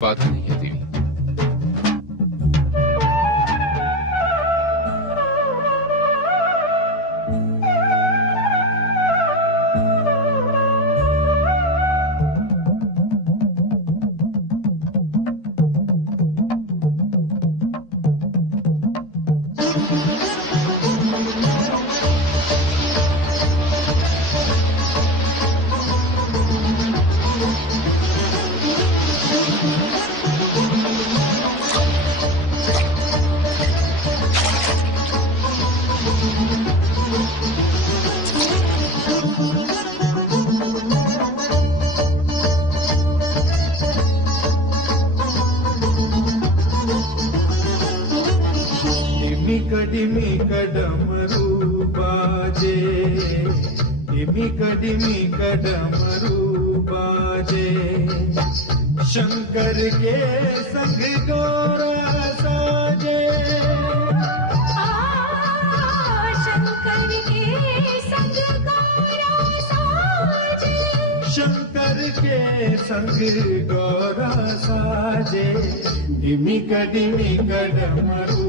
बाधा नहीं है देवी। डमरू बाजे, डिमिक डमरू बाजे, शंकर के संग गौरा साजे, शंकर के संग गौरा साजे, शंकर के संग गौरा साजे, डिमिक डमरू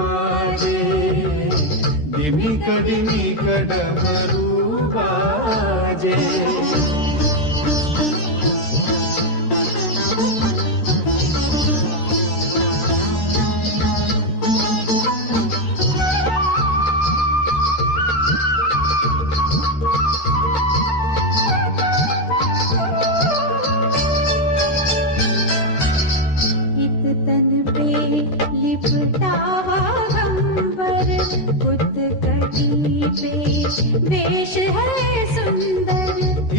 बाजे, डिमिक डमरू बाजे। इत तन पे लिपटावा गंबर, पुत कटी पे वेश है सुंदर,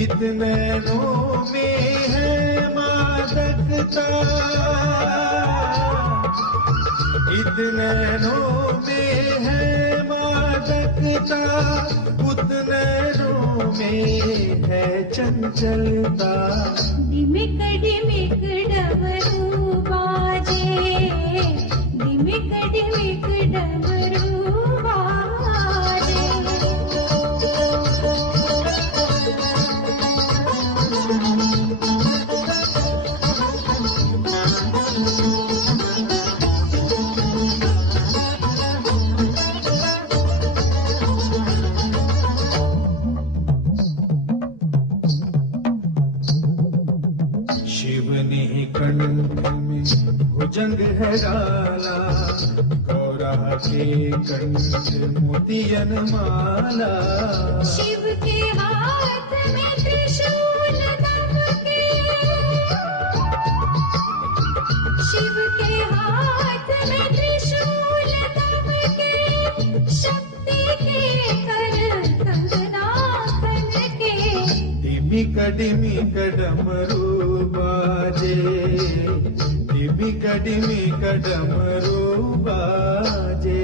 इत नैनों में है मादकता, इत नैनों में है मादकता, उत नैनों में है चंचलता, डिमिक डमरू बाजे, डिमिक डमरू बाजे। शिव ने कंठ में भुजंग है डाला, गौरा के कंठ मोतियन माला, शिव के हाथ में त्रिशूल दमके, शिव के हाथ में त्रिशूल दमके, शक्ति के कर कंगना खनके, डिमिक डमरू बाजे, डिमिक डमरू बाजे।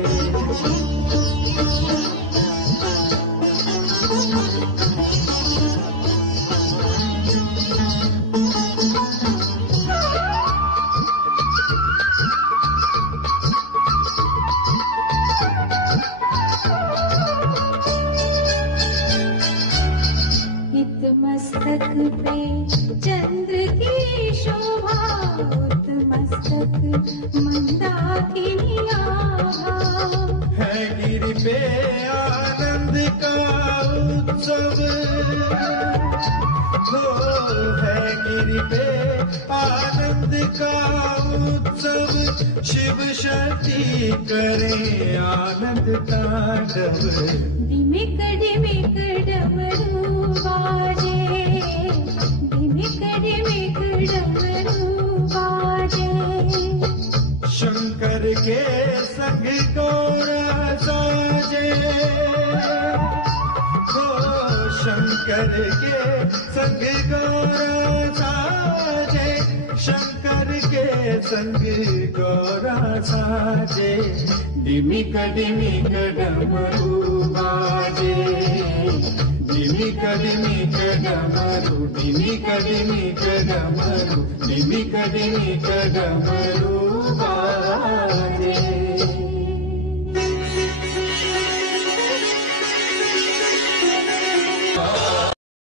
इत मस्तक पे चंद्र की शोभा, उत मस्तक मंदाकिनी आभा, है गिरि पे आनंद का उत्सव, हो है गिरि पे आनंद का उत्सव, शिव शक्ति करे आनंद तांडव, डिमिक डमरू बाजे, डिमिक डमरू बाजे। शंकर के संग गौरा साजे, हो शंकर के संग गौरा साजे, शंकर के संग गौरा साजे, डिमिक डमरू बाजे, डिमिक डमरू, डिमिक डमरू, डिमिक डमरू बाजे।